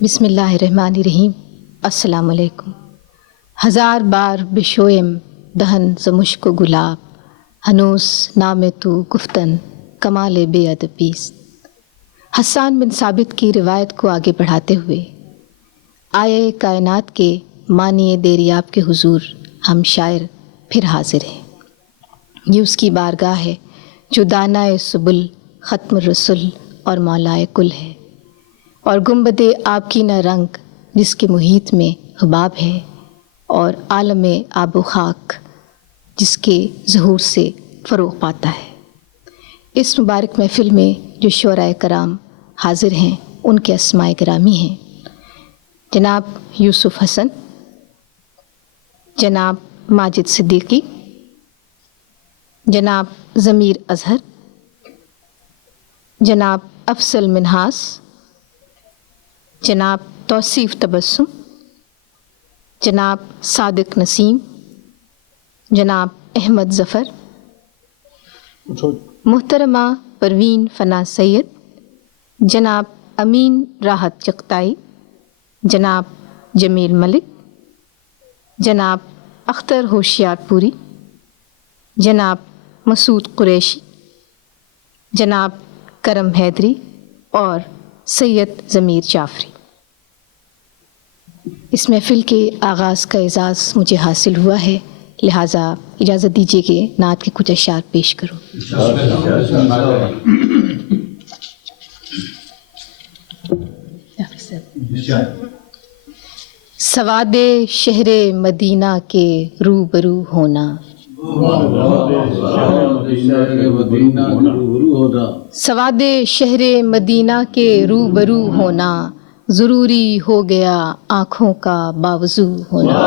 بسم اللہ الرحمن الرحیم. السلام علیکم. ہزار بار بشویم دہن ز مشک و گلاب، ہنوز نام تو گفتن کمال بے ادبیست. حسان بن ثابت کی روایت کو آگے بڑھاتے ہوئے آئے کائنات کے معنی دریاب کے حضور ہم شاعر پھر حاضر ہیں. یہ اس کی بارگاہ ہے جو دانائے سبل، ختم الرسل اور مولائے کل ہے، اور گنبد آپ کی نہ رنگ جس کے محیط میں حباب ہے، اور عالم آب و خاک جس کے ظہور سے فروغ پاتا ہے. اس مبارک محفل میں جو شعراء کرام حاضر ہیں ان کے اسماء گرامی ہیں: جناب یوسف حسن، جناب ماجد صدیقی، جناب ضمیر اظہر، جناب افضل منہاس، جناب توصیف تبسم، جناب صادق نسیم، جناب احمد ظفر، محترمہ پروین فنا سید، جناب امین راحت چغتائی، جناب جمیل ملک، جناب اختر ہوشیار پوری، جناب مسعود قریشی، جناب کرم حیدری اور سید ضمیر جعفری. اس محفل کے آغاز کا اعزاز مجھے حاصل ہوا ہے، لہٰذا اجازت دیجیے کہ نعت کے کچھ اشعار پیش کروں. سواد شہر مدینہ کے روبرو ہونا، سواد شہر مدینہ کے روبرو ہونا، ضروری ہو گیا آنکھوں کا باوضو ہونا،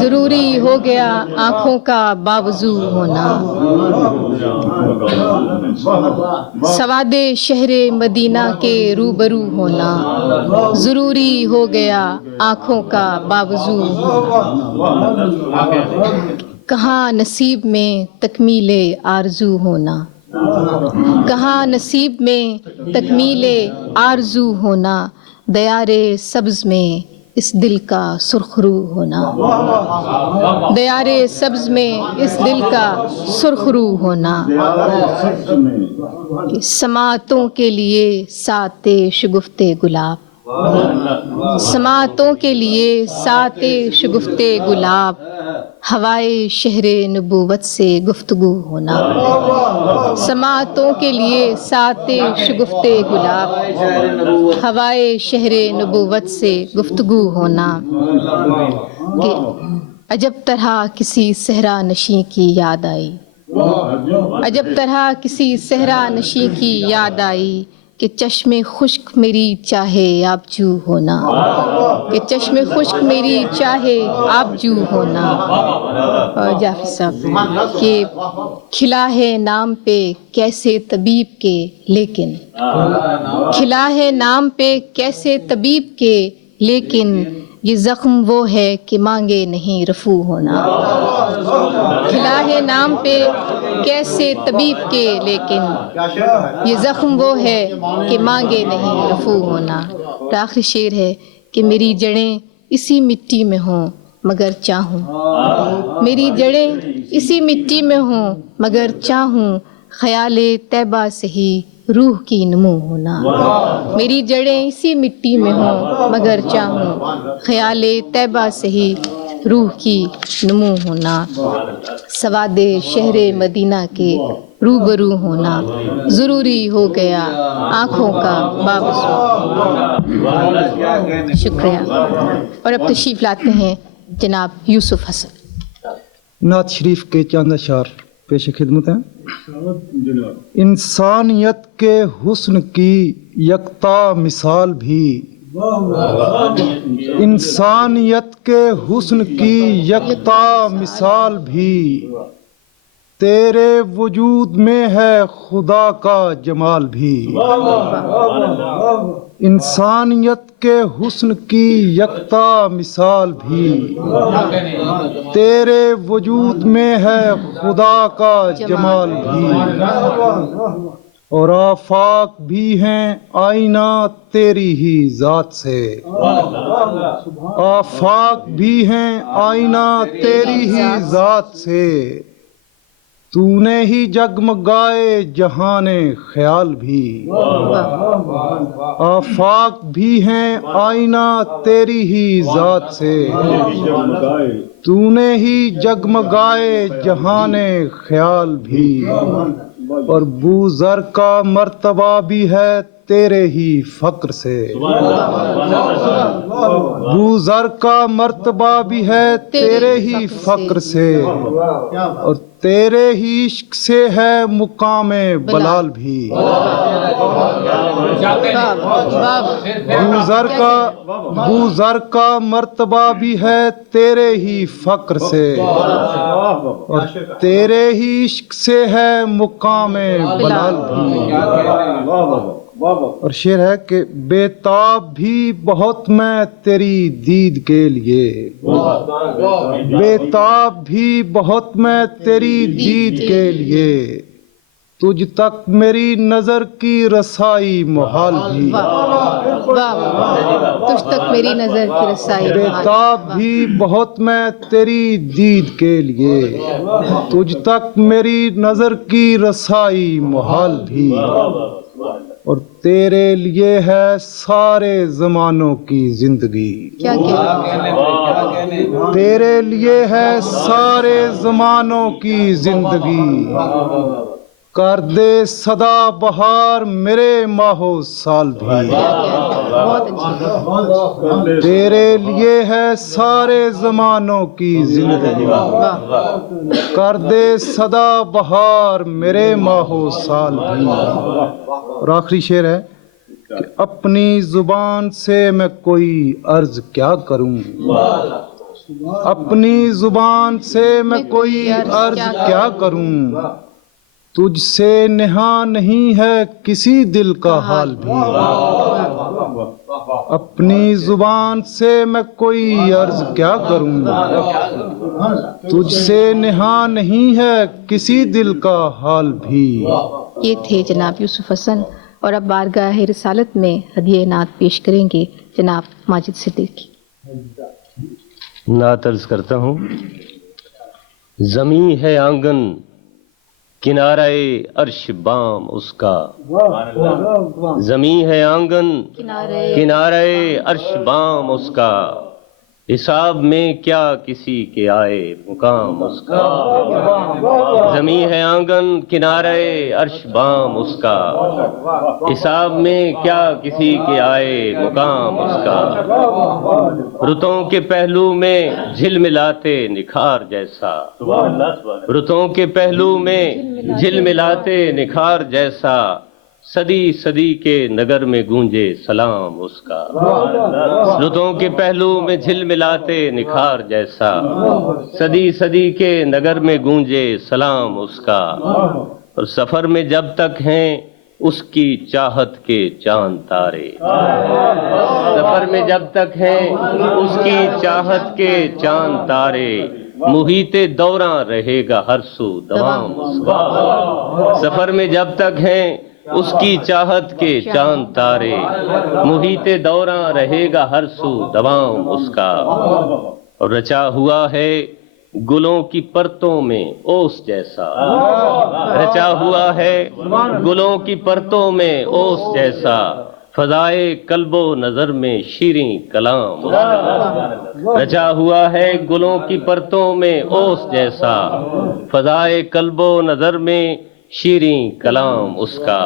ضروری ہو گیا آنکھوں کا باوضو ہونا. سواد شہر مدینہ کے روبرو ہونا، ضروری ہو گیا آنکھوں کا باوضو ہونا. کہاں نصیب میں تکمیل آرزو ہونا، کہاں نصیب میں تکمیل آرزو ہونا، دیار سبز میں اس دل کا سرخ رو ہونا، دیار سبز میں اس دل کا سرخ رو ہونا. سماعتوں کے لیے سات شگفت گلاب، سماعتوں کے لیے سات شگفت گلاب، ہوائے شہر نبوت سے گفتگو ہونا، سماعتوں کے لیے سات شگفت گلاب، ہوائے شہر نبوت سے گفتگو ہونا. کہ عجب طرح کسی صحرا نشیں کی یاد آئی، عجب طرح کسی صحرا نشیں کی یاد آئی، کہ چشم خشک میری چاہے آبجو ہونا، کہ چشم خشک میری چاہے آبجو ہونا. اور جعفری صاحب کہ کھلا ہے نام پہ کیسے طبیب کے لیکن، کھلا ہے نام پہ کیسے طبیب کے لیکن، یہ زخم وہ ہے کہ مانگے نہیں رفو ہونا، کھلا ہے نام پہ کیسے طبیب کے لیکن، یہ زخم وہ ہے کہ مانگے نہیں رفو ہونا. اور آخری شعر ہے کہ میری جڑیں اسی مٹی میں ہوں مگر چاہوں، میری جڑیں اسی مٹی میں ہوں مگر چاہوں، خیال طیبہ سے ہی روح کی نمو ہونا، میری جڑیں اسی مٹی میں ہوں مگر چاہوں، خیال طیبہ سے ہی روح کی نمو ہونا. سواد شہر مدینہ کے روبرو ہونا، ضروری ہو گیا آنکھوں کا باوضو. شکریہ. اور اب تشریف لاتے ہیں جناب یوسف حسن. نعت شریف کے چند اشعار پیش خدمت ہیں. انسانیت کے حسن کی یکتا مثال بھی، انسانیت کے حسن کی یکتا مثال بھی، تیرے وجود میں ہے خدا کا جمال بھی. انسانیت کے حسن کی یکتا مثال بھی، تیرے وجود میں ہے خدا کا جمال بھی. اور آفاق بھی ہیں آئینہ تیری ہی ذات سے، آفاق بھی ہیں آئینہ تیری ہی ذات سے، تو نے ہی جگمگائے جہان خیال بھی، آفاق بھی ہیں آئینہ تیری ہی ذات سے، تو نے ہی جگمگائے جہان خیال بھی، اور بوذر کا مرتبہ بھی ہے تیرے ہی فقر سے، بوذر کا مرتبہ بھی ہے تیرے ہی فقر سے، اور تیرے ہی عشق سے ہے مقام بلال بھی، بوذر کا مرتبہ بھی ہے تیرے ہی فقر سے، اور تیرے ہی عشق سے ہے مقام بلال بھی۔ اور شعر ہے کہ بے تاب بھی بہت میں تیری دید کے لیے، بے تاب بھی بہت میں تیری دید کے لیے، تجھ تک میری نظر کی رسائی محال بھی، تجھ تک میری نظر کی رسائی بے تاب بھی بہت میں تیری دید کے لیے، تجھ تک میری نظر کی رسائی محال بھی، اور تیرے لیے ہے سارے زمانوں کی زندگی، کیا تیرے لیے ہے سارے زمانوں کی زندگی، کر دے صدا بہار میرے ماہو سال بھی، تیرے لیے ہے سارے زمانوں کی زندگی، کر دے صدا بہار میرے ماہو سال بھی۔ اور آخری شعر ہے کہ اپنی زبان سے میں کوئی عرض کیا کروں، اپنی زبان سے میں کوئی عرض کیا کروں، تجھ سے نہاں نہیں ہے کسی دل کا حال بھی، اپنی زبان سے میں کوئی عرض کیا کروں، تجھ سے نہاں نہیں ہے کسی دل کا حال بھی۔ یہ تھے جناب یوسف حسن، اور اب بارگاہ رسالت میں ہدیہ نعت پیش کریں گے جناب ماجد صدیقی۔ نعت عرض کرتا ہوں۔ زمیں ہے آنگن کنارہ عرش بام اس کا، زمیں ہے آنگن کنارہ عرش بام اس کا، حساب میں کیا کسی کے آئے مقام اس کا، زمیں ہے آنگن کنارہ عرش بام اس کا، حساب میں کیا کسی کے آئے مقام اس کا، رتوں کے پہلو میں جھلملاتے نکھار جیسا، رتوں کے پہلو میں جھلملاتے نکھار جیسا، صدی صدی کے نگر میں گونجے سلام اس کا، رتوں کے پہلو میں جھلملاتے نکھار جیسا، صدی صدی کے نگر میں گونجے سلام اس کا، اور سفر میں جب تک ہیں اس کی چاہت کے چاند تارے، سفر میں جب تک ہیں اس کی چاہت کے چاند تارے، محیط دوراں رہے گا ہر سو دوام اس کا، سفر میں جب تک ہیں اس کی چاہت کے چاند تارے، محیط دوراں رہے گا ہر سو دوام اس کا، اور رچا ہوا ہے گلوں کی پرتوں میں اوس جیسا، رچا ہوا ہے گلوں کی پرتوں میں اوس جیسا، فضائے قلب و نظر میں شیریں کلام اس کا، رچا ہوا ہے گلوں کی پرتوں میں اوس جیسا، فضائے قلب و نظر میں شیریں کلام اس کا،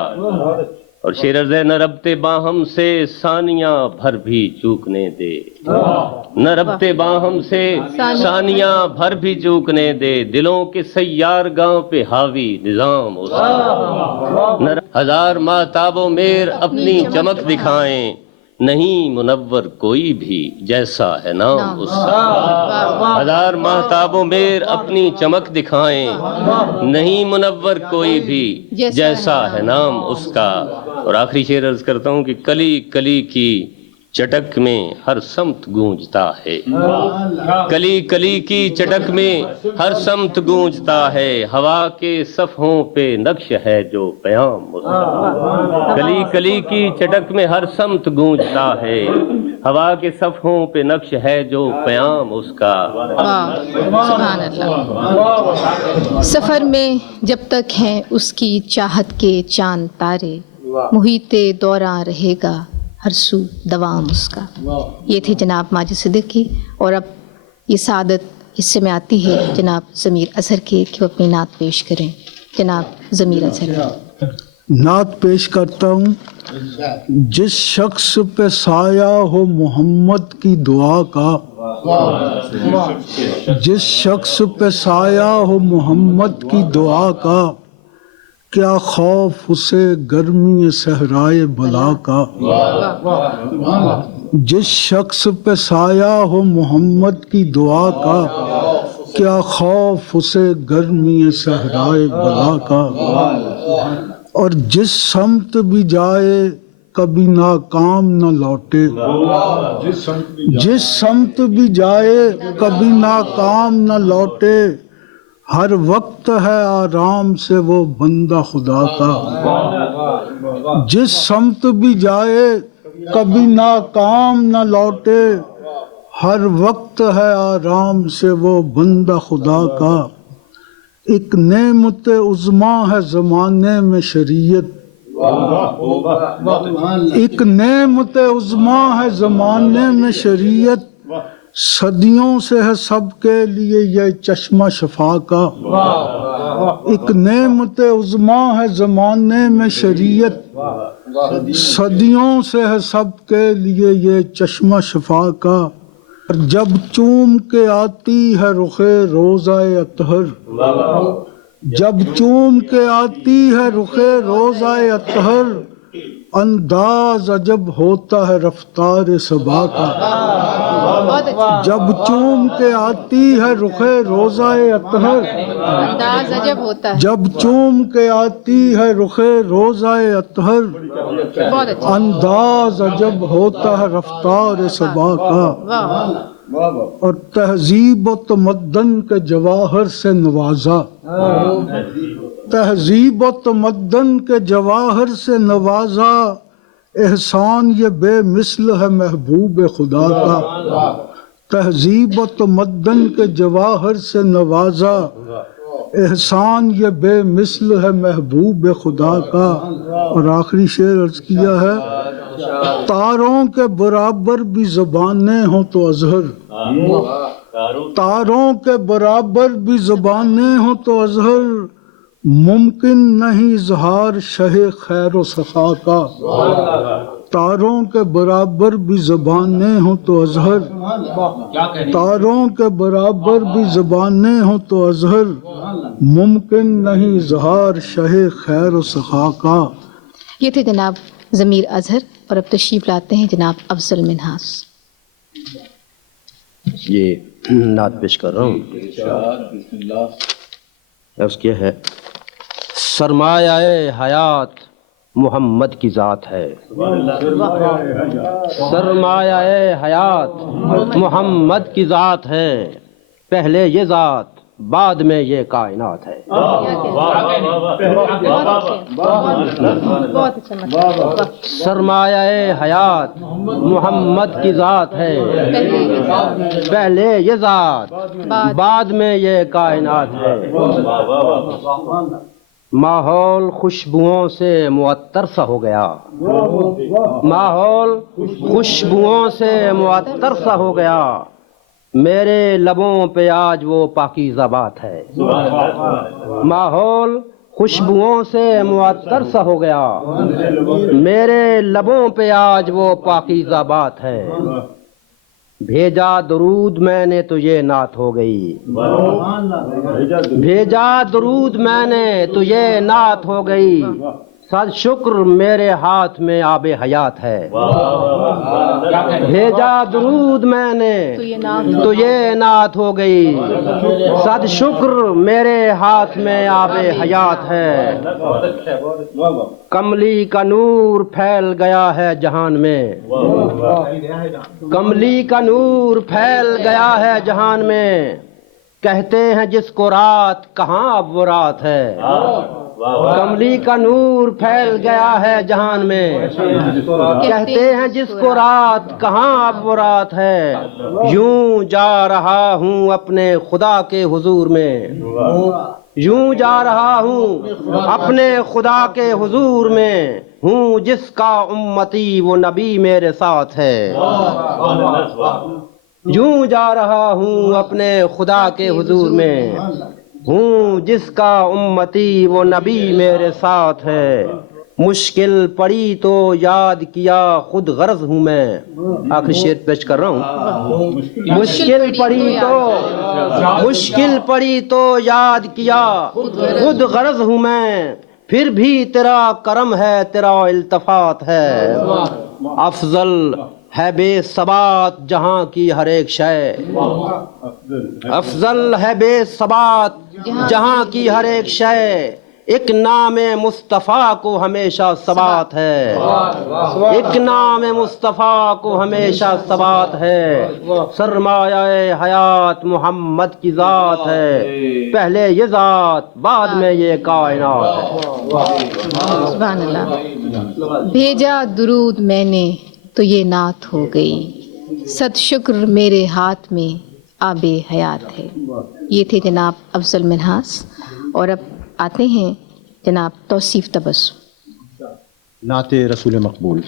اور شیر عرض ہے نہ ربط باہم سے ثانیہ بھر بھی چوکنے دے، نہ ربط باہم سے ثانیہ بھر بھی چوکنے دے، دلوں کے سیار گاں پہ حاوی نظام اس کا، نہ ہزار ماہتاب و میر اپنی چمک دکھائیں، نہیں منور کوئی بھی جیسا ہے نام اس کا، ہزار ماہتاب و میر اپنی چمک دکھائیں، نہیں منور کوئی بھی جیسا ہے نام اس کا، اور آخری شعر عرض کرتا ہوں کہ کلی کلی کی چٹک میں ہر سمت گونجتا ہے، کلی کلی کی چٹک میں ہر سمت گونجتا ہے، ہوا کے صفحوں پہ نقش ہے جو پیام اس کا، کلی کلی کی چٹک میں ہر سمت گونجتا ہے، ہوا کے صفحوں پہ نقش ہے جو پیام اس کا۔ واہ سبحان اللہ۔ سفر میں جب تک ہیں اس کی چاہت کے چاند تارے، محیط دوراں رہے گا ہر سو دوام اس کا۔ یہ تھے جناب ماجد صدیقی، اور اب یہ سعادت حصے میں آتی ہے جناب ضمیر اظہر کے کہ وہ اپنی نعت پیش کریں۔ جناب ضمیر اظہر۔ نعت پیش کرتا ہوں۔ جس شخص پہ سایہ ہو محمد کی دعا کا، جس شخص پہ سایہ ہو محمد کی دعا کا، کیا خوف اسے گرمی صحرائے بلا کا۔ جس شخص پہ سایہ ہو محمد کی دعا کا، کیا خوف اسے گرمی صحرائے بلا کا۔ اور جس سمت بھی جائے کبھی ناکام نہ لوٹے، جس سمت بھی جائے کبھی ناکام نہ لوٹے، ہر وقت ہے آرام سے وہ بندہ خدا کا۔ جس سمت بھی جائے کبھی ناکام نہ لوٹے، ہر وقت ہے آرام سے وہ بندہ خدا کا۔ ایک نعمت عظمیٰ ہے زمانے میں شریعت، ایک نعمت عظمیٰ ہے زمانے میں شریعت، صدیوں سے ہے سب کے لیے یہ چشمہ شفا کا۔ ایک نعمت عظمیٰ ہے زمانے میں شریعت، صدیوں سے ہے سب کے لیے یہ چشمہ شفا کا۔ جب چوم کے آتی ہے رخ روضہ اطہر، جب چوم کے آتی ہے رخ روضہ اطہر، انداز عجب ہوتا ہے رفتار صبا کا۔ جب چوم کے آتی ہے رخ روضہ اطہر، انداز عجب ہوتا ہے۔ جب چوم کے آتی ہے رخ روضہ اطہر، بہت اچھا۔ انداز عجب ہوتا ہے رفتار صبا کا۔ واہ اور تہذیب و تمدن کے جواہر سے نوازا، تہذیب و تمدن کے جواہر سے نوازا، احسان یہ بے مثل ہے محبوب خدا کا۔ تہذیب و تمدن کے جواہر سے نوازا، احسان یہ بے مثل ہے محبوب خدا کا۔ اور آخری شعر عرض کیا ہے، تاروں کے برابر بھی زبانیں ہوں تو اظہر، تاروں کے برابر بھی زبانیں ہوں تو اظہر، ممکن نہیں اظہار شہ خیر و سخا کا۔ تاروں کے برابر بھی زبانیں ہوں تو اظہر، تاروں کے برابر بھی زبانیں ہوں تو اظہر، ممکن نہیں اظہار شہ خیر و سخا کا۔ یہ تھے جناب ضمیر اظہر، اور اب تشریف لاتے ہیں جناب افضل منہاس۔ یہ نعت پیش کر رہا ہوں، اس کے ہے، سرمایہ حیات محمد کی ذات ہے، سرمایہ حیات محمد کی ذات ہے، پہلے یہ ذات بعد میں یہ کائنات ہے۔ سرمایہ حیات محمد کی ذات ہے، پہلے یہ ذات بعد میں یہ کائنات ہے۔ ماحول خوشبوؤں سے معطر سا ہو گیا، ماحول خوشبوؤں سے معطر سا ہو گیا، میرے لبوں پہ آج وہ پاکیزہ بات ہے۔ ماحول خوشبوؤں سے معطر سا ہو گیا، میرے لبوں پہ آج وہ پاکیزہ بات ہے۔ بھیجا درود میں نے تو یہ نعت ہو گئی، بھیجا درود میں نے تو یہ نعت ہو گئی، صد شکر میرے ہاتھ میں آب حیات ہے، بھیجا درود میں نے تو یہ نعت ہو گئی، صد شکر میرے ہاتھ میں آب حیات ہے، کملی کا نور پھیل گیا ہے جہان میں، کملی کا نور پھیل گیا ہے جہان میں، کہتے ہیں جس کو رات کہاں اب وہ رات ہے، کملی کا نور پھیل گیا ہے جہان میں، کہتے ہیں جس کو رات کہاں اب وہ رات ہے، یوں جا رہا ہوں اپنے خدا کے حضور میں، یوں جا رہا ہوں اپنے خدا کے حضور میں، ہوں جس کا امتی وہ نبی میرے ساتھ ہے، یوں جا رہا ہوں اپنے خدا کے حضور میں، ہوں جس کا امتی وہ نبی میرے ساتھ ہے، مشکل پڑی تو یاد کیا خود غرض ہوں میں، آخری شعر پیش کر رہا ہوں، مشکل پڑی تو یاد کیا خود غرض ہوں میں، پھر بھی تیرا کرم ہے تیرا التفات ہے، افضل ہے بے ثبات جہاں کی ہر ایک شے، افضل ہے بے ثبات جہاں کی ہر ایک شے، ایک نام مصطفیٰ کو ہمیشہ ثبات ہے، ایک نام مصطفیٰ کو ہمیشہ ثبات ہے، سرمایہ حیات محمد کی ذات ہے، پہلے یہ ذات بعد میں یہ کائنات ہے۔ سبحان اللہ۔ بھیجا درود میں نے تو یہ نعت ہو گئی، صد شکر میرے ہاتھ میں آب حیات ہے۔ یہ تھے جناب افضل منہاس، اور اب آتے ہیں جناب توصیف تبسم۔ نعت رسول مقبول۔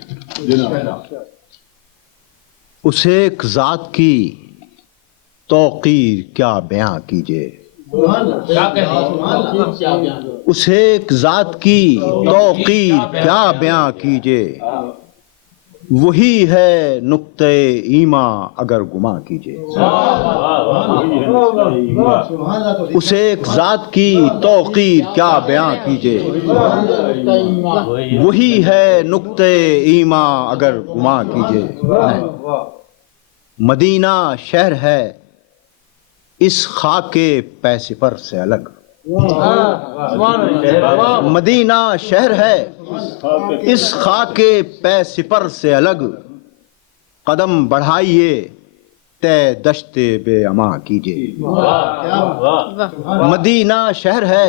اس ایک ذات کی توقیر کیا بیاں کیجے، اس ایک ذات کی توقیر کیا بیاں کیجے، وہی ہے نقطۂ ایماں اگر گماں کیجے، اس ایک ذات کی توقیر کیا بیاں کیجے، وہی ہے نقطۂ ایماں اگر گماں کیجے، مدینہ شہر ہے اس خاک پہ سپر سے الگ، مدینہ شہر ہے اس خاک پہ سپر سے الگ، قدم بڑھائیے تے دشت بے اما کیجے، مدینہ شہر ہے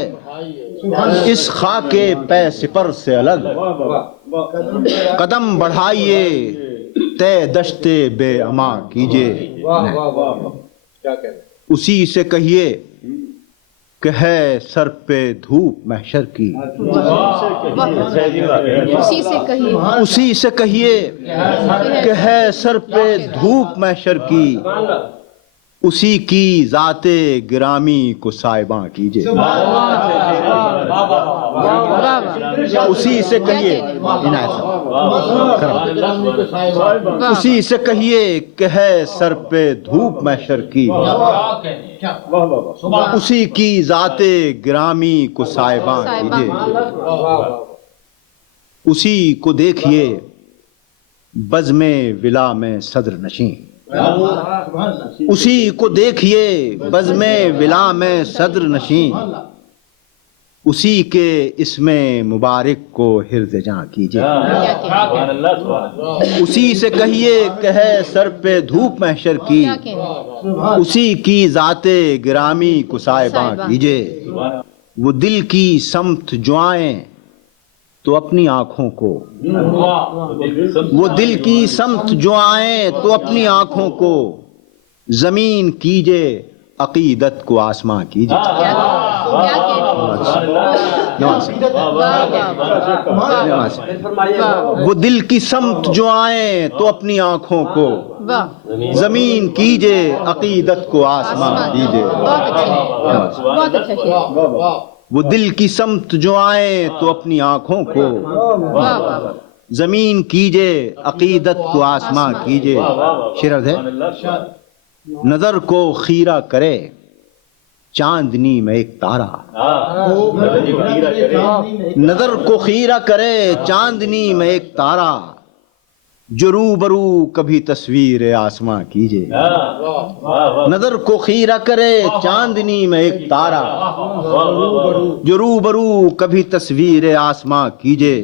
اس خاک پہ سپر سے الگ، قدم بڑھائیے تے دشت بے اما کیجے، اسی سے کہیے کہ ہے سر پہ دھوپ محشر کی، اسی سے کہیے کہ ہے سر پہ دھوپ محشر کی، اسی کی ذات گرامی کو سائباں کیجے، اسی سے کہیے اسی سے کہیے کہ ہے سر پہ دھوپ محشر کی، اسی کی ذات گرامی کو سائباں کیجے، اسی کو دیکھیے بزم ولا میں صدر نشیں، اسی کو دیکھیے بزم ولا میں صدر نشیں، اسی کے اسم مبارک کو حرز جاں کیجے، اسی سے کہیے کہ ہے سر پہ دھوپ محشر کی، اسی کی ذات گرامی کو سائباں کیجے، وہ دل کی سمت جو آئیں تو اپنی آنکھوں کو، وہ دل کی سمت جو آئیں تو اپنی آنکھوں کو، زمین کیجے عقیدت کو آسماں کیجے، وہ دل کی سمت جو آئیں تو اپنی آنکھوں کو، زمین کیجے عقیدت کو آسماں کیجے، وہ دل کی سمت جو آئیں تو اپنی آنکھوں کو، زمین کیجے عقیدت کو آسماں کیجے، شعر ہے، نظر کو خیرہ کرے چاندنی میں ایک تارا، نظر کو خیرہ کرے چاندنی میں ایک تارا، جو روبرو کبھی تصویر آسماں کیجے، نظر کو خیرہ کرے چاندنی میں ایک تارا، جو روبرو کبھی تصویر آسماں کیجے،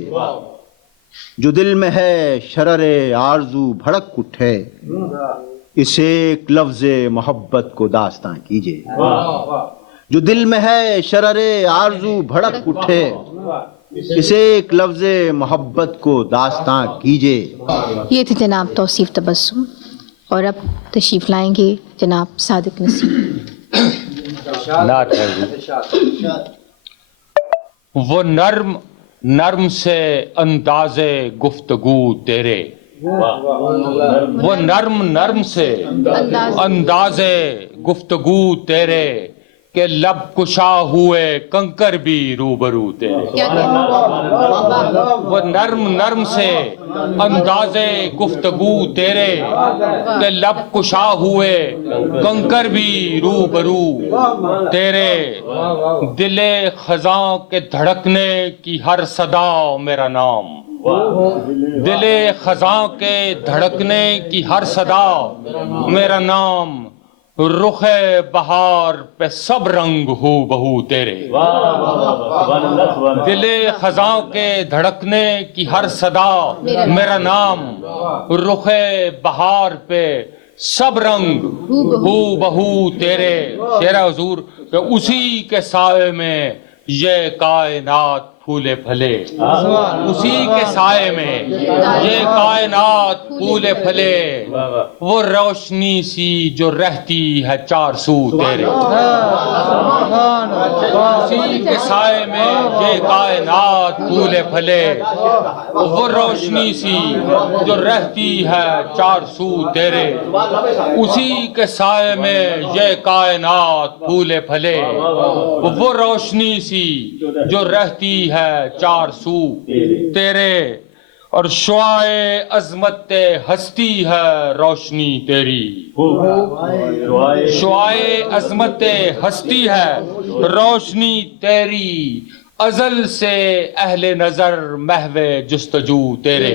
جو دل میں ہے شرر آرزو بھڑک اٹھے، اس ایک لفظ محبت کو داستاں کیجے، جو دل میں ہے شرر آرزو بھڑک اٹھے، اس ایک لفظ محبت کو داستاں کیجے۔ یہ تھے جناب توصیف تبسم، اور اب تشریف لائیں گے جناب صادق نسیم۔ نعت ہے جی۔ وہ نرم نرم سے انداز گفتگو تیرے، وہ نرم نرم سے انداز گفتگو تیرے، کہ لب کشا ہوئے کنکر بھی روبرو تیرے، وہ نرم نرم سے انداز گفتگو تیرے، کہ لب کشا ہوئے کنکر بھی روبرو تیرے، دل خزاں کے دھڑکنے کی ہر صدا میرا نام، دل خزاں کے دھڑکنے کی ہر صدا میرا نام، رخ بہار پہ سب رنگ ہو بہو تیرے، دل خزاں کے دھڑکنے کی ہر صدا میرا نام، رخ بہار پہ سب رنگ ہو بہو تیرے۔ شعر حضور کہ اسی کے سائے میں یہ کائنات پھولے پھلے، اسی کے سائے میں یہ کائنات پھولے پھلے، وہ روشنی سی جو رہتی ہے چار سو تیرے، اسی کے سائے میں یہ کائنات پھولے پھلے، وہ روشنی سی جو رہتی ہے چار سو تیرے، اسی کے سائے میں یہ کائنات پھولے پھلے، وہ روشنی سی جو رہتی ہے چار سو تیرے، اور شعائے عظمت ہستی ہے روشنی تیری، شعائے عظمت ہستی ہے روشنی تیری، ازل سے اہل نظر محو جستجو تیرے،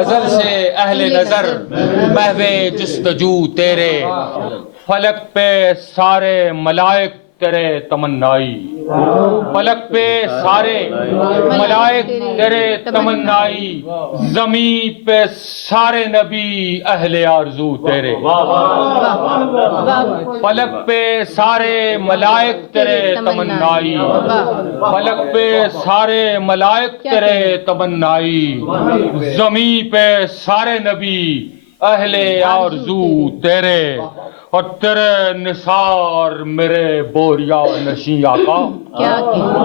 ازل سے اہل نظر محو جستجو تیرے، فلک پہ سارے ملائک تیرے تمنائی، فلک پہ سارے ملائک تیرے تمنائی، زمین پہ سارے نبی اہل آرزو تیرے، فلک پہ سارے ملائک تیرے تمنائی، فلک پہ سارے ملائک تیرے تمنائی، زمین پہ سارے نبی اہل آرزو تیرے، اور تیرے نثار میرے بوریا نشیں آقا،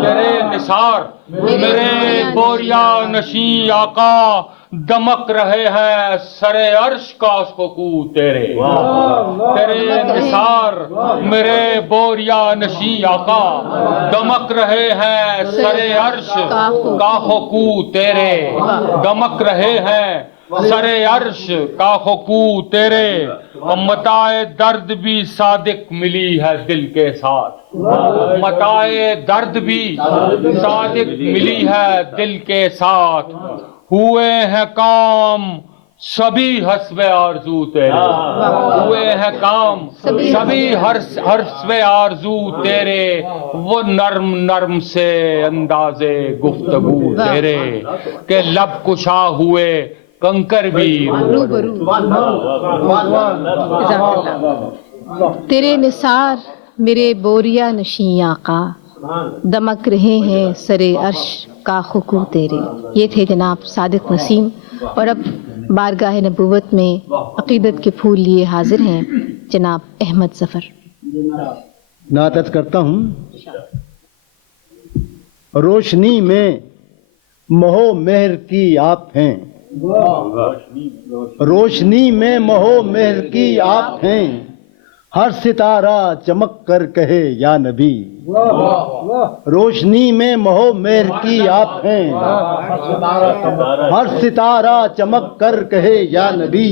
تیرے نثار میرے بوریا نشیں آقا، دمک رہے ہیں سر عرش کا سکوت تیرے، تیرے نثار میرے بوریا نشیں آقا، دمک رہے ہیں سر عرش کا حقوق تیرے، دمک رہے ہیں سر عرش کا حقوق تیرے، متاع درد بھی صادق ملی ہے دل کے ساتھ، متاع درد بھی صادق ملی ہے دل کے ساتھ، ہوئے ہیں کام سبھی حسب آرزو تیرے، ہوئے ہیں کام سبھی حسب آرزو تیرے، وہ نرم نرم سے انداز گفتگو تیرے، کہ لب کشا ہوئے کنکر بھی تیرے نثار میرے بوریا نشیں آقا، دمک رہے ہیں سر عرش کا خکو تیرے۔ یہ تھے جناب صادق نسیم، اور اب بارگاہ نبوت میں عقیدت کے پھول لیے حاضر ہیں جناب احمد ظفر۔ نعت کرتا ہوں۔ روشنی میں مہو مہر کی آپ ہیں، روشنی میں مہو مہر کی آپ ہیں، ہر ستارہ چمک کر کہے یا نبی، روشنی میں مہو مہر کی آپ ہیں، ہر ستارہ چمک کر کہے یا نبی،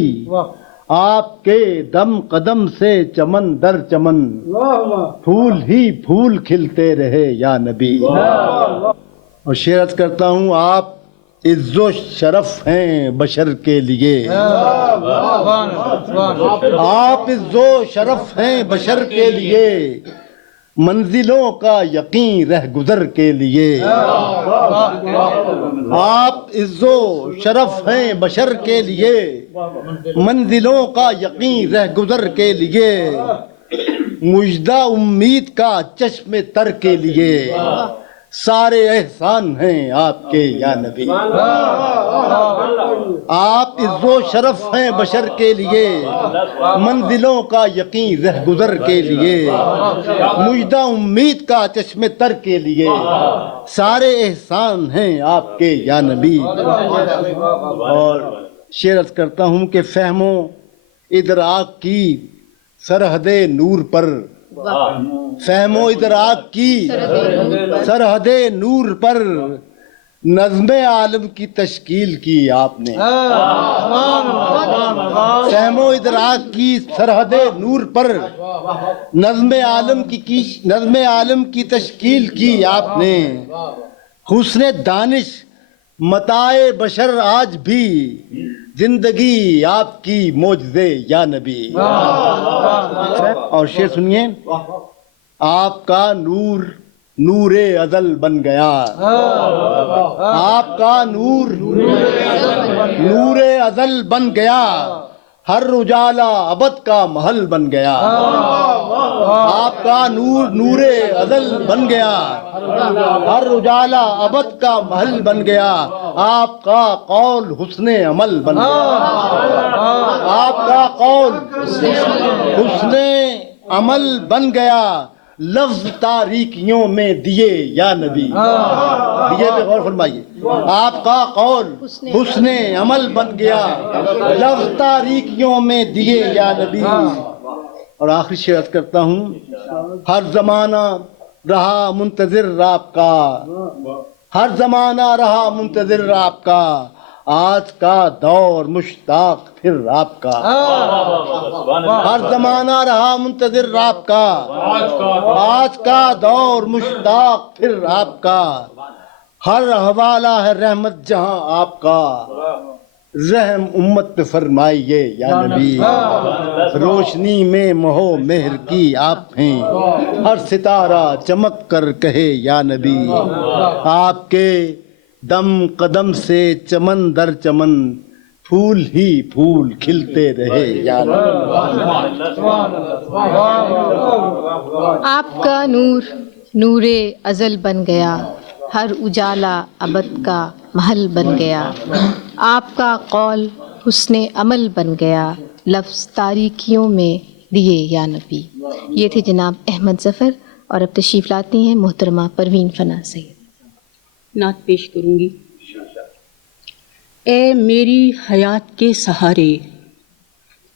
آپ کے دم قدم سے چمن در چمن پھول ہی پھول کھلتے رہے یا نبی. اور شعر عرض کرتا ہوں آپ عز و شرف ہیں بشر کے لیے. آپ عز و شرف ہیں بشر کے لیے منزلوں کا یقین رہ گزر کے لیے. آپ عز و شرف ہیں بشر کے لیے منزلوں کا یقین رہ گزر کے لیے مژدہ امید کا چشم تر کے لیے سارے احسان ہیں آپ کے یا نبی. آپ عز و شرف ہیں بشر کے لیے منزلوں کا یقین رہ گزر کے لیے مژدہ امید کا چشم تر کے لیے سارے احسان ہیں آپ کے یا نبی. اور شعر عرض کرتا ہوں کہ فہم و ادراک کی سرحد نور پر فہم و ادراک کی سرحد نور پر نظم عالم کی تشکیل کی آپ نے. فہم و ادراک کی سرحد نور پر نظم عالم کی تشکیل کی آپ نے. حسن دانش متاع بشر آج بھی زندگی آپ کی معجزے یا نبی. اور شعر سنیے. آپ کا نور نور ازل بن گیا. آپ کا نور نور ازل بن گیا ہر اجالا ابد کا محل بن گیا. آپ کا نور نور ازل بن گیا ہر اجالا ابد کا محل بن گیا. آپ کا قول حسن عمل بن گیا. آپ کا قول حسن عمل بن گیا لفظ تاریکیوں میں دیے یا نبی. دیے پہ غور فرمائیے. آپ کا قول حسن عمل بن گیا لفظ تاریکیوں میں دیے یا نبی. اور آخری شعر کرتا ہوں. ہر زمانہ رہا منتظر آپ کا ہر زمانہ رہا منتظر آپ کا آج کا دور مشتاق پھر آپ کا. ہر زمانہ رہا منتظر آپ کا آج کا دور مشتاق پھر آپ کا. ہر حوالہ ہے رحمت جہاں آپ کا رحم امت پہ فرمائیے یا نبی. روشنی میں مہو مہر کی آپ ہیں ہر ستارہ چمک کر کہے یا نبی. آپ کے دم قدم سے چمن در چمن پھول ہی پھول کھلتے رہے یا نبی. آپ کا نور نور ازل بن گیا ہر اجالا ابد کا محل بن گیا. آپ کا قول حسن عمل بن گیا لفظ تاریکیوں میں دیے یا نبی. یہ تھے جناب احمد ظفر. اور اب تشریف لاتی ہیں محترمہ پروین فنا سید. نعت پیش کروں گی. اے میری حیات کے سہارے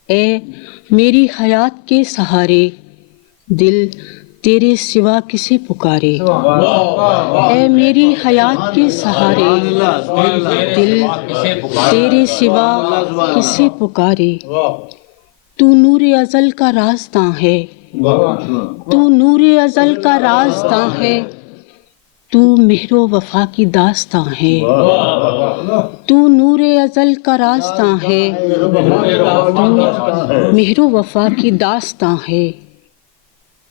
اے میری حیات کے سہارے دل تیرے سوا کسے پکارے. اے میری حیات کے سہارے دل تیرے سوا کسے پکارے. تو نور ازل کا رازداں ہے تو نور ازل کا رازداں ہے تو مہر و وفا کی داستاں ہے. تو نور ازل کا رازداں ہے تو مہر و وفا کی داستاں ہے.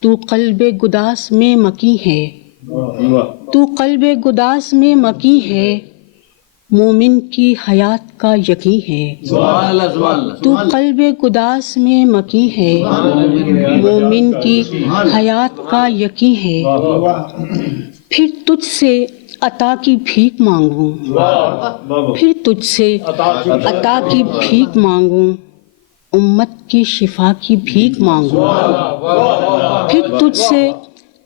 تو قلب گداس میں مکی ہے تو قلب گداس میں مکی ہے مومن کی حیات کا یقین ہے. تو قلب گداس میں مکی ہے مومن کی حیات کا یقین ہے. پھر تجھ سے عطا کی بھیک مانگوں پھر تجھ سے عطا کی بھیک مانگوں امت کی شفا کی بھیک مانگوں. پھر تجھ سے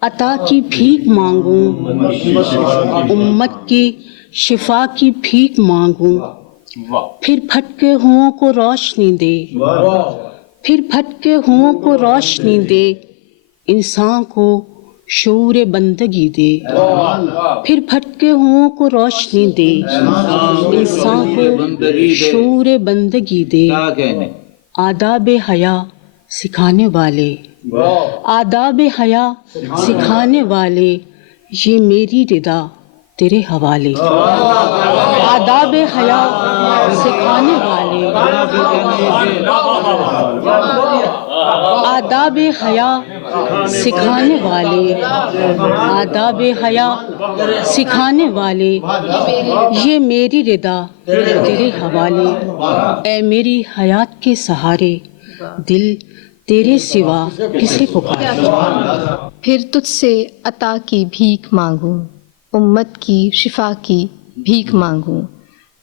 عطا کی بھیک مانگوں امت کی شفا کی بھیک مانگوں. پھر بھٹکے ہوں کو روشنی دے پھر بھٹکے ہوں کو روشنی دے انسان کو شعور بندگی دے. پھر بھٹکے ہوں کو روشنی دے انسان کو شعور بندگی دے. آداب حیا سکھانے والے، آداب حیا سکھانے والے، یہ میری ردا تیرے حوالے، آداب حیا سکھانے والے، آداب حیا سکھانے والے، آداب حیا سکھانے والے، یہ میری ردا تیرے حوالے، اے میری حیات کے سہارے، دل تیرے سوا کسے پکارے۔ پھر تجھ سے عطا کی بھیک مانگوں، امت کی شفا کی بھیک مانگوں،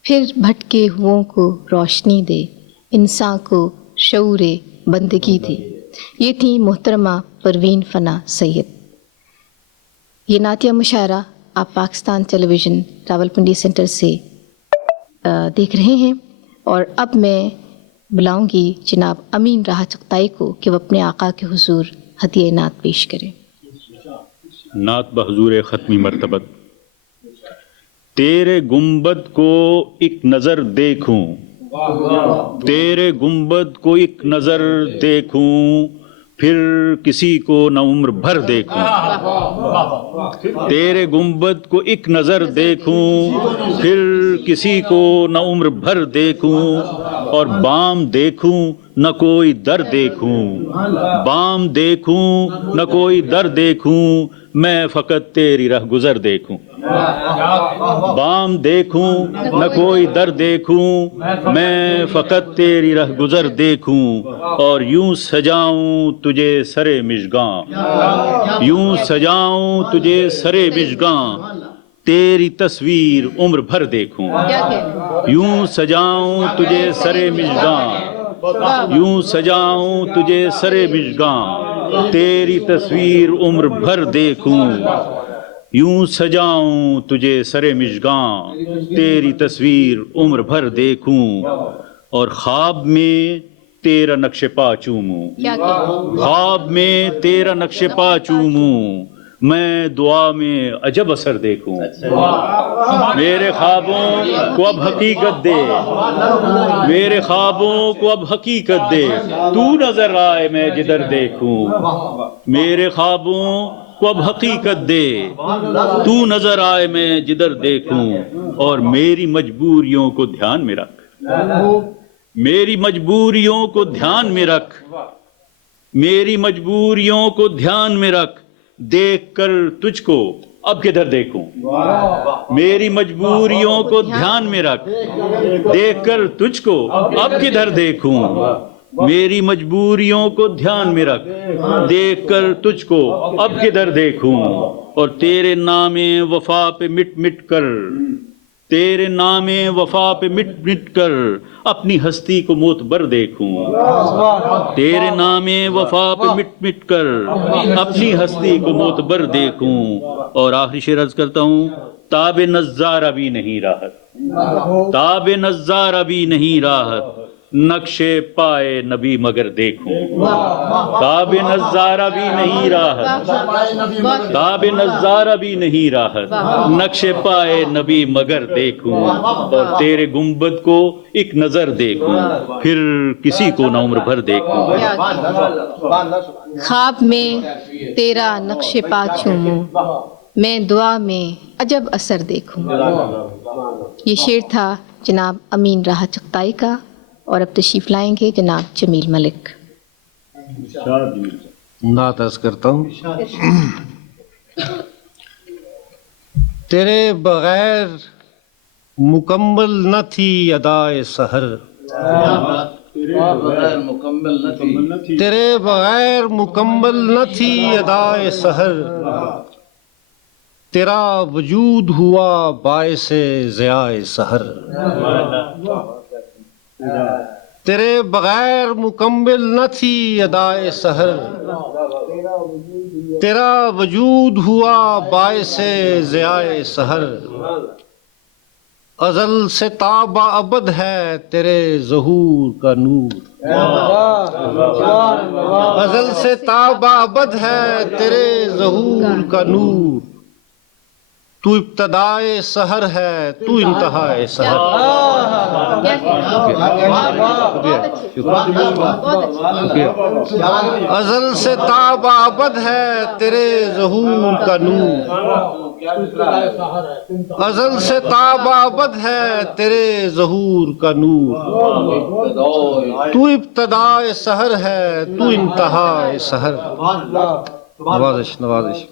پھر بھٹکے ہوں کو روشنی دے، انسان کو شعور بندگی دے۔ یہ تھی محترمہ پروین فنا سید۔ یہ نعتیہ مشاعرہ آپ پاکستان ٹیلی ویژن راولپنڈی سینٹر سے دیکھ رہے ہیں، اور اب میں بلاؤں گی جناب امین راحہ چغتائی کو کہ وہ اپنے آقا کے حضور ہدیہ نعت پیش کریں۔ نعت بحضور ختمی مرتبت۔ تیرے گنبد کو ایک نظر دیکھوں، تیرے گنبد کو ایک نظر دیکھوں، پھر کسی کو نہ عمر بھر دیکھوں، تیرے گنبد کو ایک نظر دیکھوں، پھر کسی کو نہ عمر بھر دیکھوں، اور بام دیکھوں نہ کوئی در دیکھوں، بام دیکھوں نہ کوئی در دیکھوں، میں فقط تیری رہ گزر دیکھوں، بام دیکھوں نہ کوئی در دیکھوں، میں فقط تیری رہ گزر دیکھوں، اور یوں سجاؤں تجھے سرے مژگاں، یوں سجاؤں تجھے سرے مژگاں، تیری تصویر عمر بھر دیکھوں، یوں سجاؤں تجھے سرے مژگاں، یوں سجاؤں تجھے سرے مژگاں، تیری تصویر عمر بھر دیکھوں، یوں سجاؤں تجھے سرے مژگاں، تیری تصویر عمر بھر دیکھوں، اور خواب میں تیرا نقش پا چوموں، خواب میں تیرا نقش پا چوموں، میں دعا میں عجب اثر دیکھوں، میرے خوابوں کو اب حقیقت دے، میرے خوابوں کو اب حقیقت دے، تو نظر آئے میں جدھر دیکھوں، میرے خوابوں کو اب حقیقت دے، تو نظر آئے میں جدھر دیکھوں، اور میری مجبوریوں کو دھیان میں رکھ، میری مجبوریوں کو دھیان میں رکھ، میری مجبوریوں کو دھیان میں رکھ، دیکھ کر تجھ کو اب کدھر دیکھوں، میری مجبوریوں کو دھیان میں رکھ، دیکھ کر تجھ کو اب کدھر دیکھوں، میری مجبوریوں کو دھیان میں رکھ، دیکھ کر تجھ کو اب کدھر دیکھوں، اور تیرے نام وفا پہ مٹ مٹ کر، تیرے نام وفا پہ مٹ مٹ کر اپنی ہستی کو معتبر دیکھوں، تیرے نام وفا پہ مٹ مٹ کر اپنی ہستی کو معتبر دیکھوں، اور آخری شعر عرض کرتا ہوں، تاب نظارہ بھی نہیں راحت، تاب نظارہ بھی نہیں راحت، نقش پائے نبی مگر دیکھوں، تاب نظارہ بھی نہیں راحت، تاب نظارہ بھی نہیں راحت، نقش پائے نبی مگر دیکھوں، اور تیرے گنبد کو ایک نظر دیکھوں، پھر کسی کو نہ عمر بھر دیکھوں، خواب میں تیرا نقش پا چوموں، میں دعا میں عجب اثر دیکھوں۔ یہ شعر تھا جناب امین راحہ چغتائی کا، اور اب تشریف لائیں گے جناب جمیل ملک۔ نعت عرض کرتا ہوں۔ تیرے بغیر مکمل نہ تھی ادائے سحر، تیرے بغیر مکمل نہ تھی ادائے سحر، تیرا وجود ہوا باعث ضیاء سحر، تیرے بغیر مکمل نہ تھی ادائے سحر، تیرا وجود ہوا باعث ضیاء سحر، ازل سے تا ابد ہے تیرے ظہور کا نور، ازل سے تا ابد ہے تیرے ظہور کا نور، تو ابتدائے سحر ہے تو انتہائے سحر. ازل سے تاب ابد ہے تیرے ظہور کا نور. ازل سے تاب ابد ہے تیرے ظہور کا نور. تو ابتدائے سحر ہے تو انتہائے سحر. نوازش نوازش.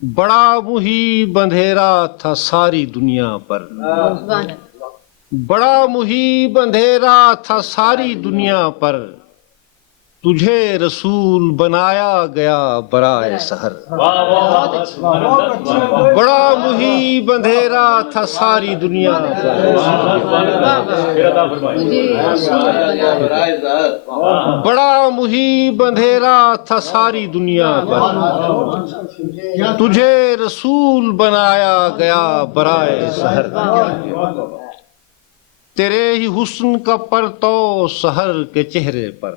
بڑا محیب اندھیرا تھا ساری دنیا پر. بڑا محیب اندھیرا تھا ساری دنیا پر. تجھے رسول بنایا گیا برائے سحر. بڑا محیب اندھیرا تھا ساری دنیا پر. بڑا محیب اندھیرا تھا ساری دنیا پر. تجھے رسول بنایا گیا برائے سحر. تیرے ہی حسن کا پرتو سحر کے چہرے پر.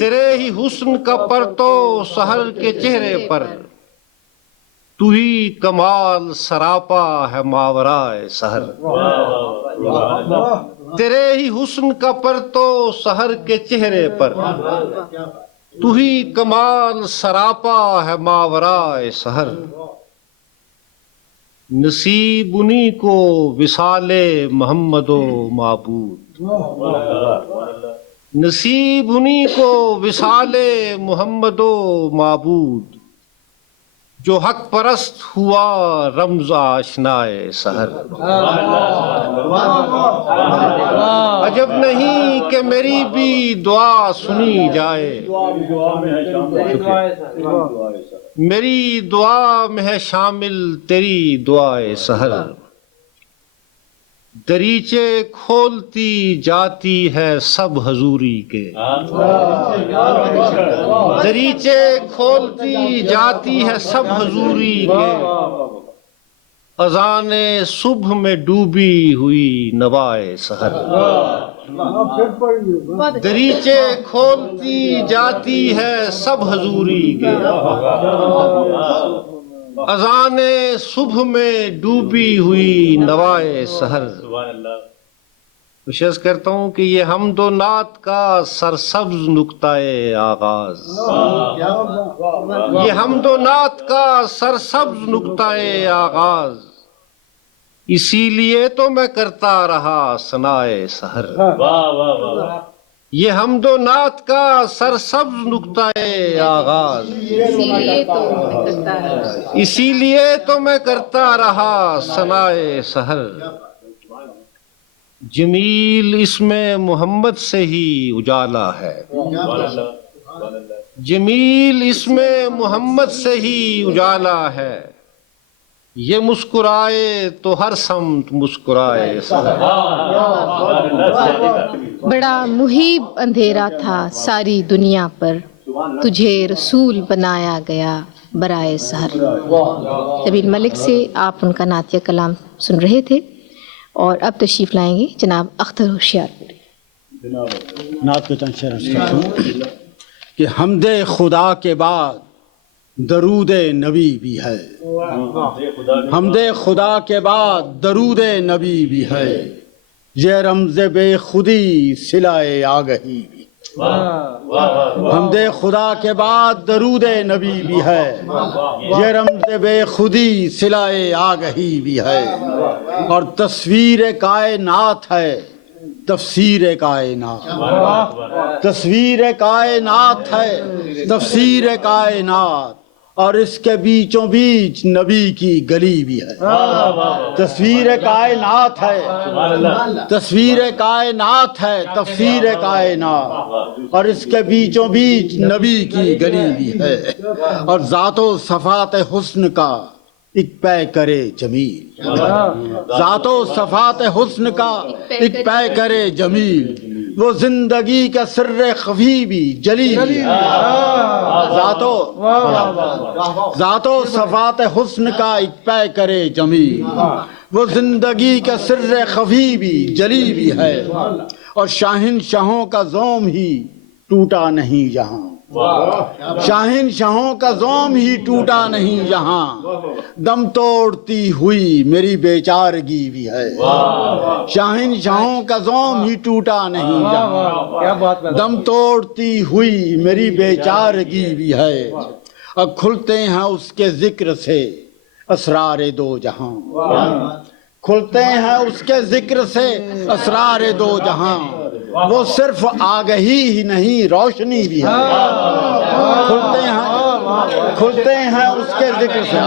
تیرے ہی حسن کا پرتو سحر کے چہرے پر. تو ہی کمال سراپا ہے ماورائے سحر. تیرے ہی حسن کا پرتو سحر کے چہرے پر. تو ہی کمال سراپا ہے ماورائے سحر. نصیب انہی کو وصال محمد و معبود. نصیب انہی کو وصال محمد و معبود. جو حق پرست ہوا رمز آشنائے سحر. عجب نہیں کہ میری بھی دعا سنی جائے. میری دعا میں ہے شامل تیری دعائے سحر. دریچے کھولتی جاتی ہے سب حضوری کے. دریچے کھولتی جاتی ہے سب حضوری کے. اذان صبح میں ڈوبی ہوئی نوائے سحر. دریچے کھولتی جاتی ہے سب حضوری کے. اذان صبح میں ڈوبی ہوئی نوائے سحر. کوشش کرتا ہوں کہ یہ حمد و نعت کا سرسبز نقطۂ آغاز. یہ حمد و نعت کا سرسبز نقطۂ آغاز. اسی لیے تو میں کرتا رہا ثنائے سحر. یہ حمد و نعت کا سرسبز نقطۂ آغاز. اسی لیے تو میں کرتا رہا ثنائے سحر. جمیل اس میں محمد سے ہی اجالا ہے. جمیل اس میں محمد سے ہی اجالا ہے. یہ مسکرائے تو ہر سمت مسکرائے سحر. بڑا محیب اندھیرا تھا ساری دنیا پر. تجھے رسول بنایا گیا برائے سحر. جمیل ملک سے آپ ان کا نعتیہ کلام سن رہے تھے اور اب تشریف لائیں گے جناب اختر ہوشیار پوری. نعت کے چند شعر عرض کرتا ہوں کہ حمد خدا کے بعد درود نبی بھی ہے. حمد خدا کے بعد درود نبی بھی ہے. یہ رمز بے خودی صلہ آگہی بھی. حمد خدا کے بعد درود نبی بھی ہے. یہ رمز بے خودی صلہ آگہی بھی ہے. اور تصویر کائنات ہے تفسیر کائنات. تصویر کائنات ہے تفسیر کائنات. اور اس کے بیچوں بیچ نبی کی گلی بھی ہے. تصویر کائنات ہے تصویر کائنات ہے تفسیر کائنات. اور اس کے بیچوں بیچ نبی کی گلی بھی ہے. اور ذات و صفات حسن کا ایک پے کرے جمیل. ذات و صفات حسن کا ایک پے کرے جمیل. وہ زندگی کا سر خفی بھی جلی بھی. ذات و صفات حسن کا ایک پے کرے جمیل. وہ زندگی کا سر خفی بھی جلی بھی ہے. اور شاہن شاہوں کا زوم ہی ٹوٹا نہیں جہاں. شاہنشاہوں کا زوم ہی ٹوٹا نہیں یہاں، دم توڑتی ہوئی میری بیچارگی بھی ہے۔ شاہنشاہوں کا زوم ہی ٹوٹا نہیں یہاں، دم توڑتی ہوئی میری بیچارگی بھی ہے۔ اب کھلتے ہیں اس کے ذکر سے اسرار دو جہاں، کھلتے ہیں اس کے ذکر سے اسرار دو جہاں، وہ صرف آگہی ہی نہیں روشنی بھی ہے۔ کھلتے ہیں اس کے ذکر سے،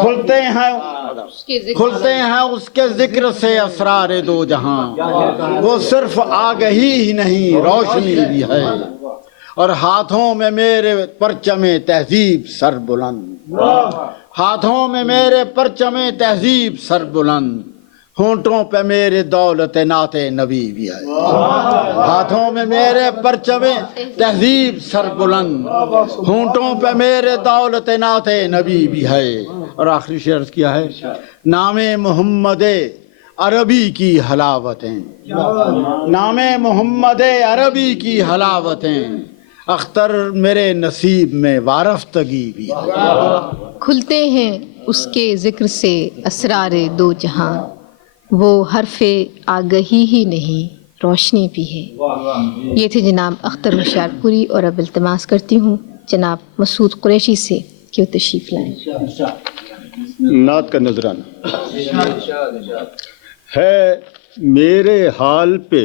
کھلتے ہیں اس کے ذکر سے اسرار دو جہاں، وہ صرف آگہی ہی نہیں روشنی بھی ہے۔ اور ہاتھوں میں میرے پرچم تہذیب سر بلند، ہاتھوں میں میرے پرچم تہذیب سر بلند، ہونٹوں پہ میرے دولت نعت نبی بھی ہے۔ ہاتھوں میں میرے پرچم تہذیب سر بلند، ہونٹوں پہ میرے دولت نعت نبی بھی ہے۔ اور آخری شعر کیا ہے؟ نام محمد عربی کی حلاوتیں، نام محمد عربی کی حلاوتیں، اختر میرے نصیب میں وارفتگی بھی ہے۔ کھلتے ہیں اس کے ذکر سے اسرار دو جہاں، وہ حرف آگہی ہی نہیں روشنی بھی ہے۔ یہ تھے جناب اختر ہوشیار پوری، اور اب التماس کرتی ہوں جناب مسعود قریشی سے کہ وہ تشریف لائیں۔ نعت کا نذرانہ ہے میرے حال پہ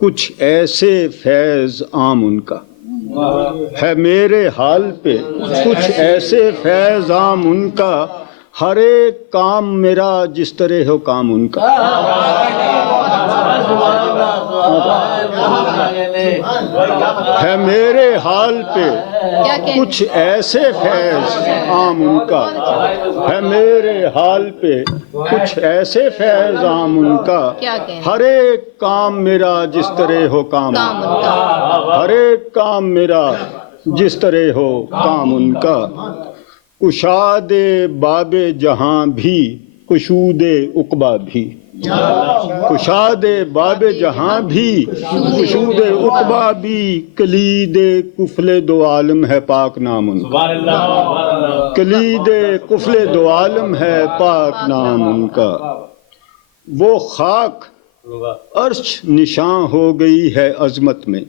کچھ ایسے فیض عام ان کا، ہے میرے حال پہ کچھ ایسے فیض عام ان کا، ہر ایک کام میرا جس طرح ہو کام ان کا۔ ہے میرے حال پہ کچھ ایسے فیض عام ان کا، ہے میرے حال پہ کچھ ایسے فیض عام ان کا، ہر ایک کام میرا جس طرح ہو کام ان کا، ہر ایک کام میرا جس طرح ہو کام ان کا۔ کشاد باب جہاں بھی کشود عقبہ بھی، کشاد باب جہاں بھی کشود عقبہ بھی، کلید قفل دو عالم ہے پاک نام ان کا، کلید قفل دو عالم ہے پاک نام ان کا۔ وہ خاک عرش نشاں ہو گئی ہے عظمت میں،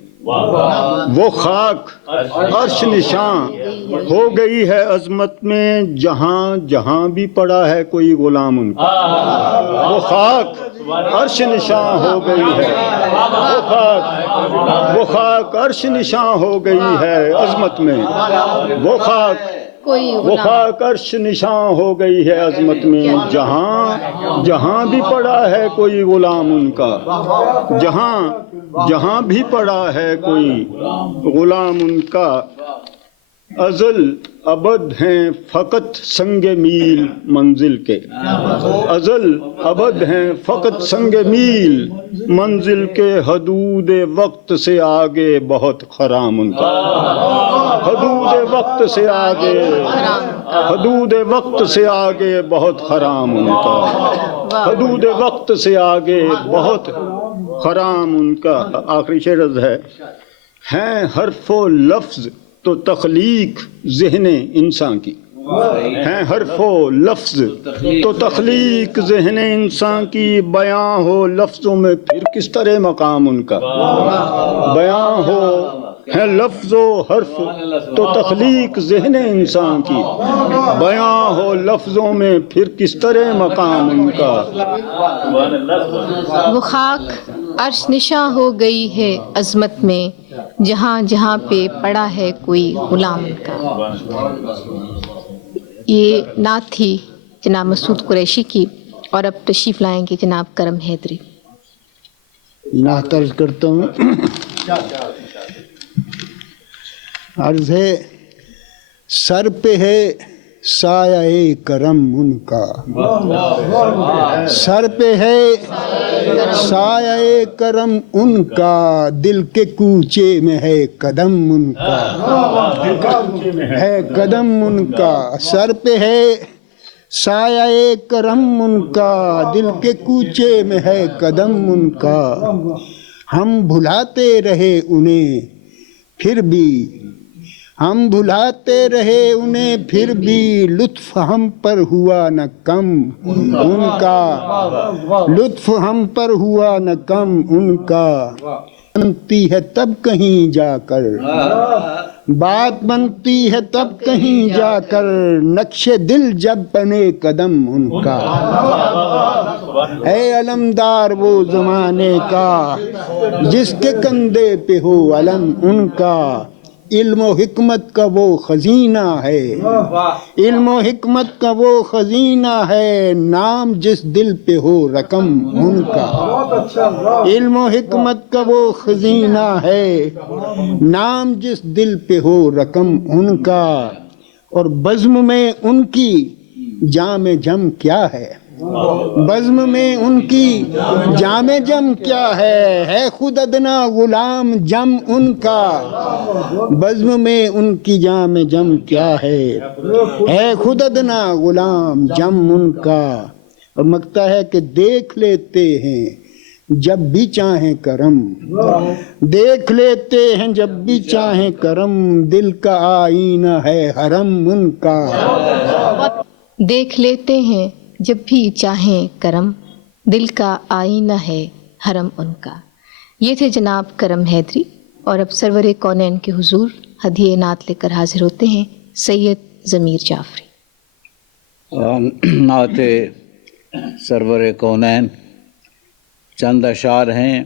وہ خاک عرش نشاں ہو گئی ہے عظمت میں، جہاں جہاں بھی پڑا ہے کوئی غلام ان کا۔ وہ خاک عرش نشاں ہو گئی ہے، وہ خاک عرش نشاں ہو گئی ہے عظمت میں، وہ خاک عرش نشاں ہو گئی ہے عظمت میں، جہاں جہاں بھی پڑا ہے کوئی غلام ان کا، جہاں جہاں بھی پڑا ہے کوئی غلام ان کا۔ ازل ابد ہیں فقط سنگ میل منزل کے، ازل ابد ہیں فقط سنگ میل منزل کے، حدود وقت سے آگے بہت خرام ان کا، حدود وقت سے آگے، حدود وقت سے آگے بہت خرام ان کا، حدود وقت سے آگے بہت خرام ان کا۔ آخری شعر ہے، ہیں حرف و لفظ تو تخلیق ذہن انسان کی، ہیں حرف و لفظ تو تخلیق ذہن انسان کی، بیاں ہو لفظوں میں پھر کس طرح مقام ان کا، بیاں ہو ہے لفظ و حرف تو تخلیق ذہن انسان کی، بیاں ہو لفظوں میں پھر کس طرح مقام ان کا۔ وہ خاک عرش نشاں ہو گئی ہے عظمت میں، جہاں جہاں پہ پڑا ہے کوئی غلام ان کا۔ یہ نعت تھی جناب مسعود قریشی کی، اور اب تشریف لائیں گے جناب کرم حیدری۔ نعت عرض کرتا ہوں۔ عرض ہے، سر پہ ہے سایہ کرم ان کا، سر پہ ہے سایہ کرم ان کا، دل کے کوچے میں ہے قدم ان کا، ہے قدم ان کا، سر پہ ہے سایہ کرم ان کا، دل کے کوچے میں ہے قدم ان کا۔ ہم بھلاتے رہے انہیں پھر بھی ہم بھلاتے رہے انہیں، پھر بھی لطف ہم پر ہوا نہ کم ان کا، لطف ہم پر ہوا نہ کم ان کا۔ بنتی ہے تب کہیں جا کر، بات بنتی ہے تب کہیں جا کر، نقش دل جب بنے قدم ان کا۔ اے علمدار وہ زمانے کا، جس کے کندھے پہ ہو علم ان کا، علم و حکمت کا وہ خزینہ ہے، علم و حکمت کا وہ خزینہ ہے، نام جس دل پہ ہو رقم ان کا۔ علم و حکمت کا وہ خزینہ ہے، نام جس دل پہ ہو رقم ان کا۔ اور بزم میں ان کی جام جم کیا ہے، بزم میں ان کی جام جم کیا ہے خود ادنا غلام جم ان کا۔ بزم میں ان کی جام جم کیا ہے خود ادنا غلام جم ان کا۔ اور مگتا ہے کہ دیکھ لیتے ہیں جب بھی چاہیں کرم، دیکھ لیتے ہیں جب بھی چاہیں کرم، دل کا آئینہ ہے حرم ان کا۔ دیکھ لیتے ہیں جب بھی چاہیں کرم، دل کا آئینہ ہے حرم ان کا۔ یہ تھے جناب کرم حیدری، اور اب سرور کونین کے حضور ہدیہ نعت لے کر حاضر ہوتے ہیں سید ضمیر جعفری۔ نعت سرور کونین چند اشعار ہیں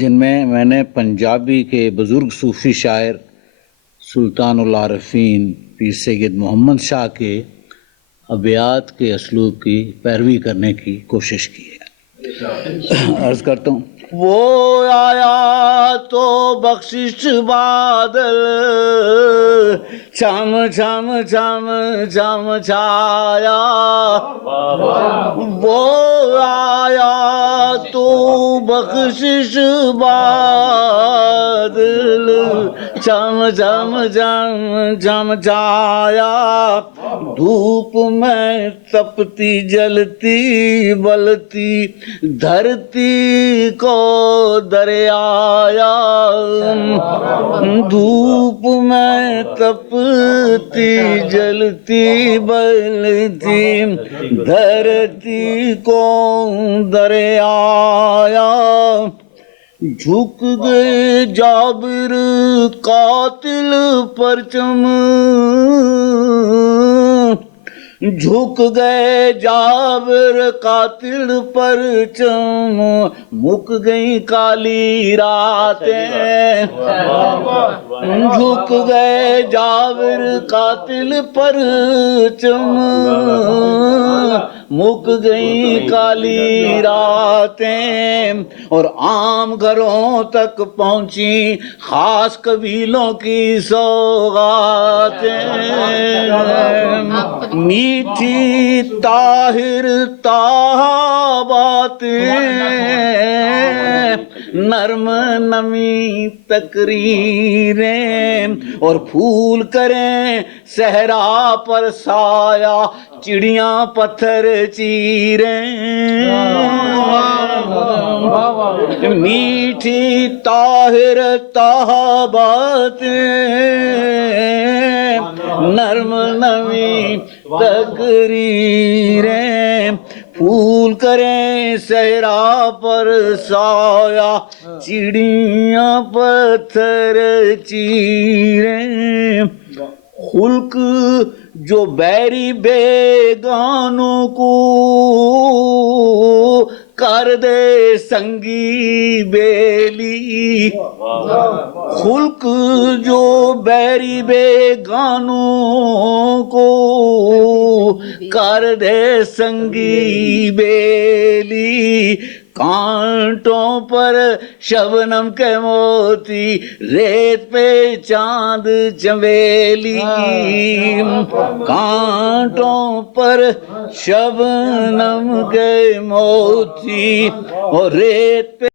جن میں نے پنجابی کے بزرگ صوفی شاعر سلطان العارفین پیر سید محمد شاہ کے ابیات کے اسلوب کی پیروی کرنے کی کوشش کی ہے۔ عرض کرتا ہوں۔ وہ آیا تو بخشش بادل، چھم چھم چھم چھم چھایا، وہ آیا تو بخشش بادل، چھم چھم چھم چھم چھایا، دھوپ میں تپتی جلتی بلتی دھرتی کو دریایا، دھوپ میں تپتی جلتی بلتی دھرتی کو دریایا، جھک گئے جابر قاتل پرچم، جھک گئے جابر قاتل پرچم، مک گئی کالی راتیں، جھک گئے جابر قاتل پرچم، مک گئی کالی راتیں، اور عام گھروں تک پہنچی خاص قبیلوں کی سوغاتیں، میٹھی طاہر طاہا باتیں، نرم نمی تقریریں، اور پھول کریں صحرا پر سایہ چڑیاں پتھر چیریں، میٹھی طاہر طاہا باتیں، نرم نمی تقریریں، پھول کریں صحرا پر سایہ چڑیاں پتھر چیریں، خلق جو بیری بیگانوں کو کر دے سنگی بیلی، خلق جو بیری بیگانوں کو کر دے سنگی بیلی، کانٹوں پر شبنم کے موتی ریت پہ چاند چنبیلی، کانٹوں پر شبنم کے موتی اور ریت پہ